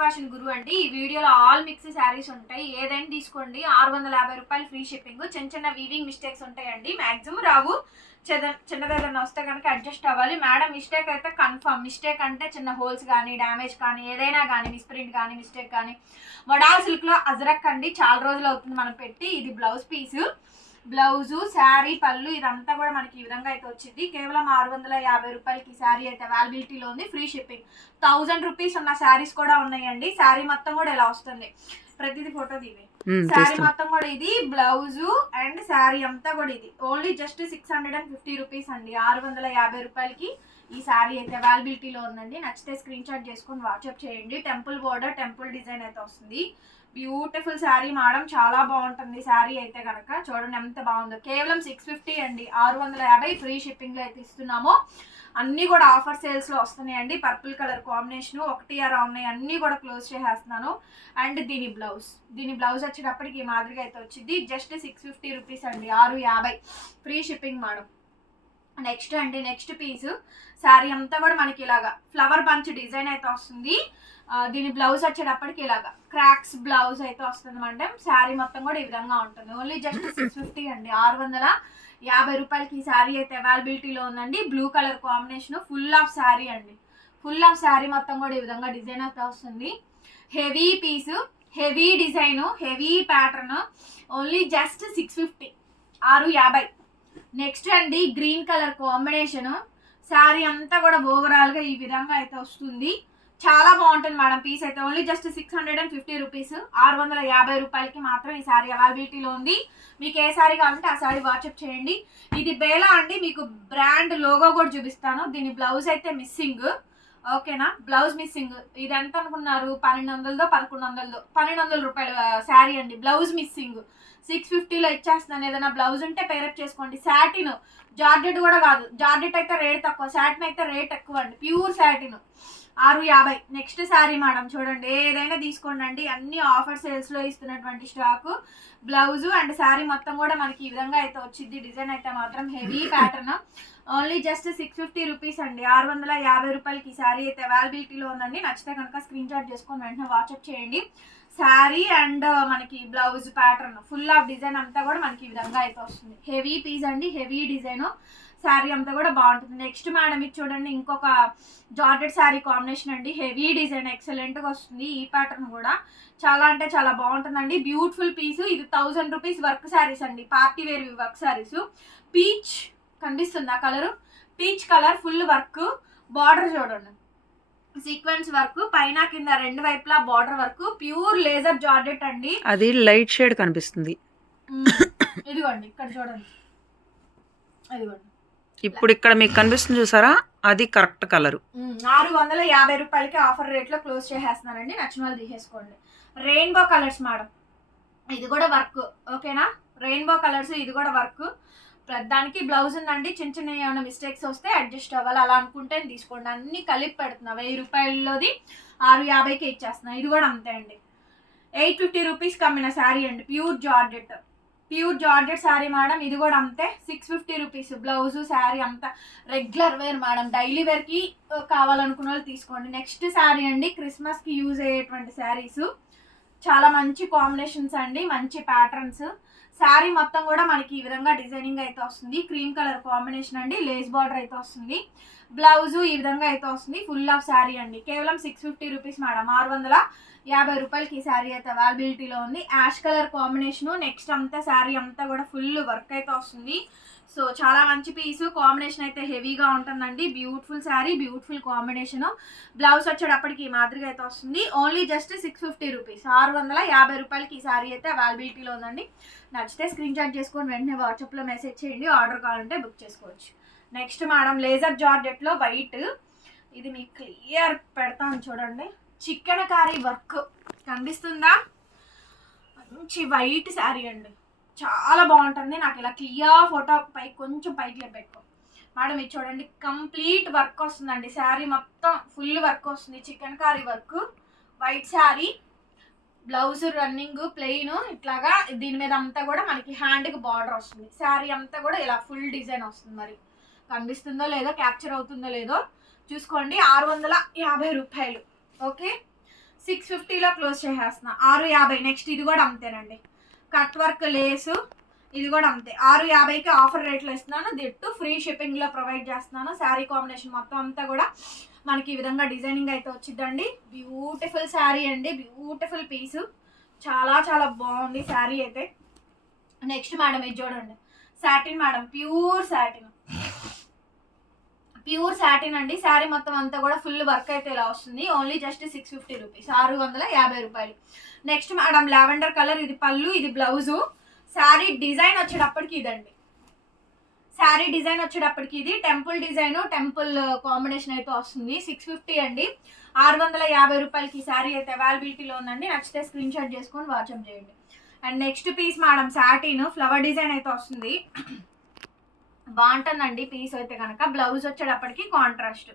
Fast fashion గురు అండి. ఈ వీడియోలో ఆల్ మిక్స్ శారీస్ ఉంటాయి. ఏదైనా తీసుకోండి. ఆరు వందల యాభై రూపాయలు ఫ్రీ షిప్పింగ్ చిన్న చిన్న వీవింగ్ మిస్టేక్స్ ఉంటాయండి. మ్యాక్సిమం రావు. చిన్న వస్తే కనుక అడ్జస్ట్ అవ్వాలి. మేడం మిస్టేక్ అయితే కన్ఫర్మ్ మిస్టేక్ అంటే చిన్న హోల్స్ కానీ డ్యామేజ్ కానీ ఏదైనా కానీ మిస్ప్రింట్ కానీ మిస్టేక్ కానీ. మొడాల్ సిల్క్లో అజరక్ అండి. చాలా రోజులు అవుతుంది మనం పెట్టి. ఇది బ్లౌజ్ పీసు బ్లౌజు శారీ పళ్ళు ఇదంతా కూడా మనకి ఈ విధంగా అయితే వచ్చింది. కేవలం ఆరు వందల యాభై రూపాయలకి శారీ అయితే అవైలబిలిటీలో ఉంది. ఫ్రీ షిప్పింగ్ థౌజండ్ రూపీస్ ఉన్న శారీస్ కూడా ఉన్నాయండి. శారీ మొత్తం కూడా ఇలా వస్తుంది. ప్రతిదీ ఫోటో దీవే. శారీ మొత్తం కూడా ఇది బ్లౌజ్ అండ్ శారీ అంతా కూడా ఇది. Only just six hundred and fifty rupees అండి. ఆరు వందల యాభై రూపాయలకి ఈ శారీ అయితే అవైలబిలిటీలో ఉందండి. నచ్చితే స్క్రీన్ షాట్ చేసుకొని వాట్సాప్ చేయండి. టెంపుల్ బోర్డర్ టెంపుల్ డిజైన్ అయితే వస్తుంది. బ్యూటిఫుల్ శారీ మేడం చాలా బాగుంటుంది శారీ అయితే కనుక చూడండి ఎంత బాగుందో. కేవలం సిక్స్ ఫిఫ్టీ అండి. ఆరు వందల యాభై ఫ్రీ షిప్పింగ్లో అయితే ఇస్తున్నాము. అన్నీ కూడా ఆఫర్ సేల్స్లో వస్తున్నాయండి. పర్పుల్ కలర్ కాంబినేషన్ ఒకటి అరా ఉన్నాయి. అన్నీ కూడా క్లోజ్ చేసేస్తున్నాను. అండ్ దీని బ్లౌజ్ దీని బ్లౌజ్ వచ్చేటప్పటికి ఈ మాదిరిగా అయితే వచ్చింది. జస్ట్ సిక్స్ ఫిఫ్టీ రూపీస్ అండి. ఆరు యాభై. Free shipping madam. నెక్స్ట్ అండి నెక్స్ట్ పీస్. శారీ అంతా కూడా మనకి ఇలాగా ఫ్లవర్ బంచ్ డిజైన్ అయితే వస్తుంది. దీని బ్లౌజ్ వచ్చేటప్పటికి ఇలాగా క్రాక్స్ బ్లౌజ్ అయితే వస్తుంది అంటే శారీ మొత్తం కూడా ఈ విధంగా ఉంటుంది. ఓన్లీ జస్ట్ సిక్స్ ఫిఫ్టీ అండి. ఆరు వందల యాభై రూపాయలకి ఈ శారీ అయితే అవైలబిలిటీలో ఉందండి. Blue colour combination full of sari అండి. ఫుల్ ఆఫ్ శారీ మొత్తం కూడా ఈ విధంగా డిజైన్ అయితే వస్తుంది. Heavy piece heavy design heavy pattern only just six fifty ఆరు యాభై. నెక్స్ట్ అండి గ్రీన్ కలర్ కాంబినేషన్. శారీ అంతా కూడా ఓవరాల్గా ఈ విధంగా అయితే వస్తుంది. చాలా బాగుంటుంది మేడం పీస్ అయితే. Only just six hundred and fifty rupees ఆరు వందల యాభై రూపాయలకి మాత్రం ఈ శారీ అవైలబిలిటీలో ఉంది. మీకు ఏ శారీ కావాలంటే ఆ శారీ వాట్సాప్ చేయండి. ఇది బేలా అండి. మీకు బ్రాండ్ లోగో కూడా చూపిస్తాను. దీని బ్లౌజ్ అయితే మిస్సింగ్. ఓకేనా? Blouse missing. ఇది ఎంత అనుకున్నారు? పన్నెండు వందలదో పదకొండు వందలదో? పన్నెండు వందల రూపాయలు శారీ అండి. Blouse missing. సిక్స్ ఫిఫ్టీలో ఇచ్చేస్తున్నాను. ఏదైనా బ్లౌజ్ ఉంటే పేరప్ చేసుకోండి. శాటిన్ జార్జెట్ కూడా కాదు. జార్జెట్ అయితే రేట్ తక్కువ. శాటిన్ అయితే రేట్ ఎక్కువ అండి. Pure satin. ఆరు యాభై. నెక్స్ట్ శారీ మేడం చూడండి. ఏదైనా తీసుకోండి అండి. అన్ని ఆఫర్ సేల్స్లో ఇస్తున్నటువంటి స్టాక్ బ్లౌజ్ అండ్ శారీ మొత్తం కూడా మనకి ఈ విధంగా అయితే వచ్చింది. డిజైన్ అయితే మాత్రం heavy pattern only just six fifty rupees అండి. ఆరు వందల యాభై రూపాయలకి శారీ అయితే అవైలబిలిటీలో ఉందండి. నచ్చితే కనుక స్క్రీన్ షాట్ చేసుకొని వెంటనే వాట్సాప్ చేయండి. శారీ అండ్ uh, మనకి blouse pattern full of design అంతా కూడా మనకి ఈ విధంగా అయితే వస్తుంది. హెవీ పీస్ అండి. హెవీ డిజైన్ శారీ అంతా కూడా బాగుంటుంది. నెక్స్ట్ మేడం ఇది చూడండి ఇంకొక జార్జెట్ శారీ కాంబినేషన్ అండి. హెవీ డిజైన్ ఎక్సలెంట్గా వస్తుంది. ఈ ప్యాటర్న్ కూడా చాలా అంటే చాలా బాగుంటుందండి. బ్యూటిఫుల్ పీస్ ఇది థౌజండ్ రూపీస్ వర్క్ శారీస్ అండి. Party wear work saris peach కనిపిస్తుంది ఆ colour peach colour full work border చూడండి. సీక్వెన్స్ వర్క్ పైన కింద రెండు వైపులా border work pure laser georgette అండి. అది లైట్ షేడ్ కనిపిస్తుంది. ఇదిగోండి ఇక్కడ చూడండి. ఇదిగోండి. ఇప్పుడు ఇక్కడ మీకు కనిపిస్తుంది చూసారా? అది కరెక్ట్ కలర్. ఆరు వందల యాభై రూపాయలకి ఆఫర్ రేట్లో క్లోజ్ చేసేస్తున్నానండి నచ్చిన వాళ్ళు తీసేసుకోండి. Rainbow colours madam. ఇది కూడా వర్క్. ఓకేనా? రెయిన్బో కలర్స్ ఇది కూడా వర్క్. దానికి బ్లౌజ్ ఉందండి. చిన్న చిన్న ఏమైనా మిస్టేక్స్ వస్తే అడ్జస్ట్ అవ్వాలి. అలా అనుకుంటే తీసుకోండి. అన్ని కలిపి పెడుతున్నా. వెయ్యి రూపాయల్లోది ఆరు యాభైకి ఇచ్చేస్తున్నా. ఇది కూడా అంతే అండి. ఎయిట్ ఫిఫ్టీ రూపీస్కి అమ్మిన శారీ అండి. Pure georgette. Pure georgette sari madam. ఇది కూడా అంతే. Six fifty rupees blouse sari అంతా రెగ్యులర్ వేర్ మేడం. డైలీ వేర్కి కావాలనుకున్న వాళ్ళు తీసుకోండి. నెక్స్ట్ శారీ అండి క్రిస్మస్కి యూజ్ అయ్యేటువంటి శారీస్. చాలా మంచి కాంబినేషన్స్ అండి మంచి ప్యాటర్న్స్ శారీ మొత్తం కూడా మనకి ఈ విధంగా డిజైనింగ్ అయితే వస్తుంది. క్రీమ్ కలర్ కాంబినేషన్ అండి లేస్ బార్డర్ అయితే వస్తుంది. బ్లౌజ్ ఈ విధంగా అయితే వస్తుంది. ఫుల్ ఆఫ్ శారీ అండి. కేవలం సిక్స్ ఫిఫ్టీ రూపీస్ మేడం ఆరు వందల యాభై రూపాయలకి ఈ శారీ అయితే అవైలబిలిటీలో ఉంది. యాష్ కలర్ కాంబినేషన్ నెక్స్ట్ అంతా శారీ అంతా కూడా ఫుల్ వర్క్ అయితే వస్తుంది. సో చాలా మంచి పీస్ కాంబినేషన్ అయితే హెవీగా ఉంటుందండి. Beautiful sari beautiful combination blouse వచ్చేటప్పటికి ఈ మాదిరిగా అయితే వస్తుంది. Only just six fifty rupees ఆరు వందల యాభై రూపాయలకి ఈ శారీ అయితే అవైలబిలిటీలో ఉందండి. నచ్చితే స్క్రీన్ షాట్ చేసుకొని వెంటనే వాట్సాప్లో మెసేజ్ చేయండి. ఆర్డర్ కావాలంటే బుక్ చేసుకోవచ్చు. నెక్స్ట్ మేడం లేజర్ జార్జెట్లో వైట్. ఇది మీకు క్లియర్ పెడతాను చూడండి. Chikankari work. కనిపిస్తుందా? మంచి వైట్ శారీ అండి. చాలా బాగుంటుంది. నాకు ఇలా క్లియర్ ఫోటో పై కొంచెం పైకి పెట్టుకో మేడం ఇది చూడండి. కంప్లీట్ వర్క్ వస్తుందండి. శారీ మొత్తం ఫుల్ వర్క్ వస్తుంది. Chikankari work. White sari. Blouse running plain. ఇట్లాగా దీని మీద అంతా కూడా మనకి హ్యాండ్కి బార్డర్ వస్తుంది. శారీ అంతా కూడా ఇలా ఫుల్ డిజైన్ వస్తుంది మరి. కనిపిస్తుందో లేదో క్యాప్చర్ అవుతుందో లేదో చూసుకోండి. ఆరు వందల యాభై రూపాయలు. ఓకే సిక్స్ ఫిఫ్టీలో క్లోజ్ చేసేస్తున్నా. ఆరు యాభై. నెక్స్ట్ ఇది కూడా అంతేనండి. కట్ వర్క్ లేసు ఇది కూడా అంతే. ఆరు యాభైకి ఆఫర్ రేట్లో ఇస్తున్నాను. దిట్టు ఫ్రీ షిప్పింగ్లో ప్రొవైడ్ చేస్తున్నాను. శారీ కాంబినేషన్ మొత్తం అంతా కూడా మనకి ఈ విధంగా డిజైనింగ్ అయితే వచ్చిందండి బ్యూటిఫుల్ శారీ అండి. బ్యూటిఫుల్ పీసు చాలా చాలా బాగుంది శారీ అయితే. నెక్స్ట్ మేడం ఇది చూడండి. Satin madam pure satin pure satin అండి. శారీ మొత్తం అంతా కూడా ఫుల్ వర్క్ అయితే ఇలా వస్తుంది. Only just six fifty rupees ఆరు వందల యాభై రూపాయలు. నెక్స్ట్ మేడం లావెండర్ కలర్ ఇది పళ్ళు ఇది బ్లౌజు శారీ డిజైన్ వచ్చేటప్పటికి ఇదండి. శారీ డిజైన్ వచ్చేటప్పటికి ఇది. టెంపుల్ డిజైన్ టెంపుల్ కాంబినేషన్ అయితే వస్తుంది. సిక్స్ ఫిఫ్టీ అండి. ఆరు వందల యాభై రూపాయలకి శారీ అయితే అవైలబిలిటీలో ఉందండి. నచ్చితే స్క్రీన్ షాట్ చేసుకొని వాట్సాప్ చేయండి. And next piece madam satin flower design అయితే వస్తుంది. బాగుంటుందండి పీస్ అయితే కనుక. బ్లౌజ్ వచ్చేటప్పటికి కాంట్రాస్ట్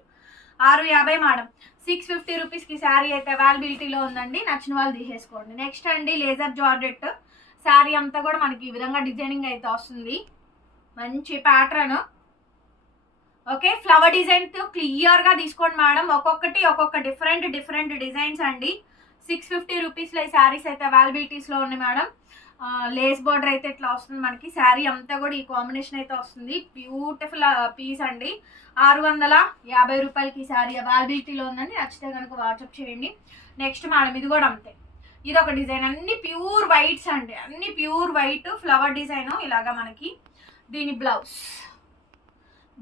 ఆరు యాభై మేడం సిక్స్ ఫిఫ్టీ రూపీస్కి శారీ అయితే అవైలబిలిటీలో ఉందండి. నచ్చిన వాళ్ళు తీసేసుకోండి. నెక్స్ట్ అండి లేజర్ జార్డెట్ శారీ అంతా కూడా మనకి ఈ విధంగా డిజైనింగ్ అయితే వస్తుంది. మంచి ప్యాటర్న్ ఓకే ఫ్లవర్ డిజైన్తో క్లియర్గా తీసుకోండి మేడం ఒక్కొక్కటి ఒక్కొక్క డిఫరెంట్ డిఫరెంట్ డిజైన్స్ అండి. సిక్స్ ఫిఫ్టీ రూపీస్లో ఈ శారీస్ అయితే అవైలబిలిటీస్లో ఉన్నాయి మేడం లేస్ బార్డర్ అయితే ఇట్లా వస్తుంది మనకి? శారీ అంతా కూడా ఈ కాంబినేషన్ అయితే వస్తుంది. బ్యూటిఫుల్ పీస్ అండి. ఆరు వందల యాభై రూపాయలకి ఈ శారీ అవైలబిలిటీలో ఉందండి. నచ్చితే కనుక వాట్సాప్ చేయండి. నెక్స్ట్ మేడం ఇది కూడా అంతే. ఇది ఒక డిజైన్. అన్ని ప్యూర్ వైట్స్ అండి. అన్ని ప్యూర్ వైట్ ఫ్లవర్ డిజైన్ ఇలాగా మనకి. దీని బ్లౌజ్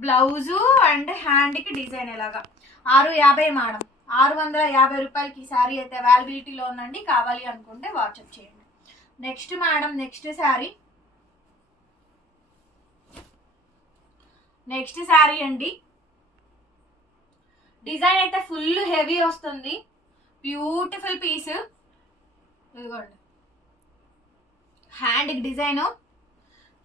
బ్లౌజు అండ్ హ్యాండ్కి డిజైన్ ఇలాగా. ఆరు యాభై మేడం. ఆరు వందల యాభై రూపాయలకి ఈ శారీ అయితే అవైలబిలిటీలో ఉందండి. కావాలి అనుకుంటే వాట్సాప్ చేయండి. Next madam next sari. Next sari అండి. డిజైన్ అయితే ఫుల్ హెవీ వస్తుంది. Beautiful piece. ఇదిగోండి. Hand design.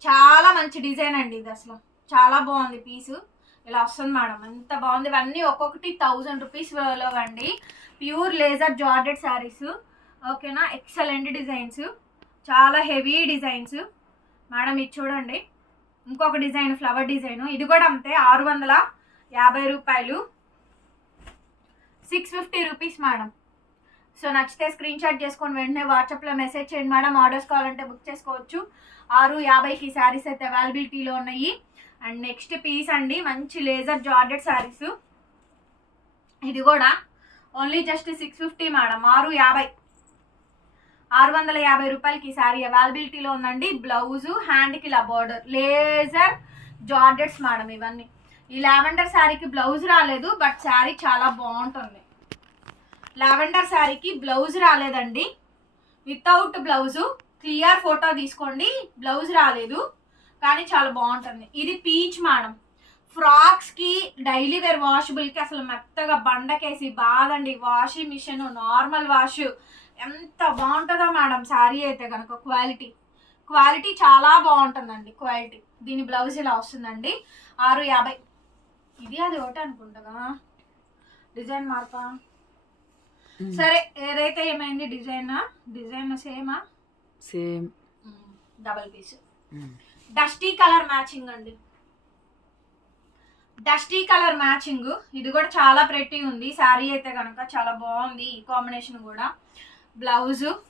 చాలా మంచి డిజైన్ అండి ఇది అసలు. చాలా బాగుంది పీసు. ఇలా వస్తుంది మేడం. ఎంత బాగుంది. ఇవన్నీ ఒక్కొక్కటి థౌజండ్ రూపీస్లో అండి. Pure laser georgette saris. ఓకేనా? Excellent designs. చాలా హెవీ డిజైన్స్. మేడం ఇది చూడండి. ఇంకొక డిజైన్ ఫ్లవర్ డిజైన్. ఇది కూడా అంతే ఆరు వందల యాభై రూపాయలు. Six fifty rupees madam. So నచ్చితే స్క్రీన్ షాట్ చేసుకొని వెంటనే వాట్సాప్లో మెసేజ్ చేయండి మేడం. ఆర్డర్స్ కావాలంటే బుక్ చేసుకోవచ్చు. ఆరు యాభైకి శారీస్ అయితే అవైలబిలిటీలో ఉన్నాయి. అండ్ నెక్స్ట్ పీస్ అండి మంచి లేజర్ జార్డెడ్ శారీస్. ఇది కూడా only just six fifty madam. ఆరు యాభై. ఆరు వందల యాభై రూపాయలకి ఈ శారీ అవైలబిలిటీలో ఉందండి. బ్లౌజు హ్యాండ్కి ఇలా బార్డర్ లేజర్ జార్డెట్స్ మేడం ఇవన్నీ. ఈ లావెండర్ శారీకి బ్లౌజ్ రాలేదు బట్ శారీ చాలా బాగుంటుంది. లావెండర్ శారీకి బ్లౌజ్ రాలేదండి. వితౌట్ బ్లౌజు క్లియర్ ఫోటో తీసుకోండి బ్లౌజ్ రాలేదు కానీ చాలా బాగుంటుంది. ఇది పీచ్ మేడం. ఫ్రాక్స్కి డైలీ వేర్ వాషబుల్కి అసలు మెత్తగా బండకేసి బాదండి వాషింగ్ మిషన్ నార్మల్ వాష్ ఎంత బాగుంటుందో మేడం శారీ అయితే కనుక క్వాలిటీ. క్వాలిటీ చాలా బాగుంటుందండి క్వాలిటీ. దీని బ్లౌజ్ ఇలా వస్తుందండి. ఆరు యాభై. ఇది అది ఒకటి అనుకుంటా డిజైన్ మార్పా? సరే ఏదైతే ఏమైంది design? Design సేమా same. Double piece. Dusty colour matching అండి. Dusty colour matching. ఇది కూడా చాలా ప్రెట్టి ఉంది. శారీ అయితే కనుక చాలా బాగుంది. ఈ కాంబినేషన్ కూడా. బ్లౌజు.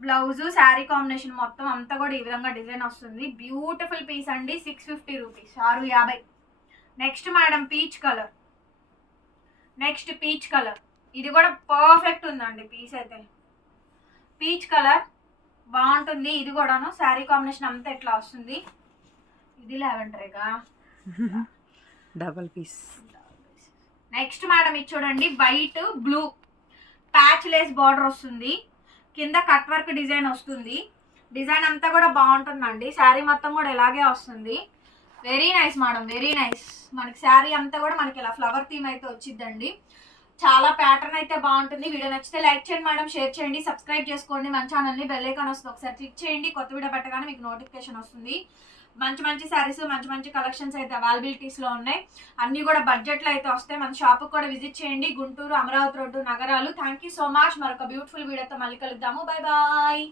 బ్లౌజు శారీ కాంబినేషన్ మొత్తం అంతా కూడా ఈ విధంగా డిజైన్ వస్తుంది. బ్యూటిఫుల్ పీస్ అండి. Six fifty rupees. ఆరు యాభై. Next madam peach colour. Next peach colour. ఇది కూడా పర్ఫెక్ట్ ఉందండి పీస్ అయితే. పీచ్ కలర్ బాగుంటుంది. ఇది కూడాను శారీ కాంబినేషన్ అంతా ఎట్లా వస్తుంది. ఇది లావెండరేగా డబల్ పీస్. నెక్స్ట్ మేడం ఇది చూడండి. White blue. Patch lace border వస్తుంది. కింద కట్ వర్క్ డిజైన్ వస్తుంది. డిజైన్ అంతా కూడా బాగుంటుందండి. శారీ మొత్తం కూడా ఇలాగే వస్తుంది. Very nice madam very nice మనకి శారీ అంతా కూడా మనకి ఇలా ఫ్లవర్ థీమ్ అయితే వచ్చిందండి చాలా ప్యాటర్న్ అయితే బాగుంటుంది. వీడియో నచ్చితే లైక్ చేయండి మేడం షేర్ చేయండి. సబ్స్క్రైబ్ చేసుకోండి. మన ఛానల్ని బెల్ ఐకాన్ వస్తుంది. ఒకసారి క్లిక్ చేయండి. కొత్త వీడియో పెట్టగానే మీకు నోటిఫికేషన్ వస్తుంది. మంచి మంచి శారీస్ మంచి మంచి కలెక్షన్స్ అయితే అవైలబిలిటీస్లో ఉన్నాయి. అన్నీ కూడా బడ్జెట్లో అయితే వస్తాయి. మన షాప్కి కూడా విజిట్ చేయండి. గుంటూరు అమరావతి రోడ్డు నగరాలు. థ్యాంక్ యూ సో మచ్ మరొక బ్యూటిఫుల్ వీడియోతో మళ్ళీ కలుద్దాము. Bye bye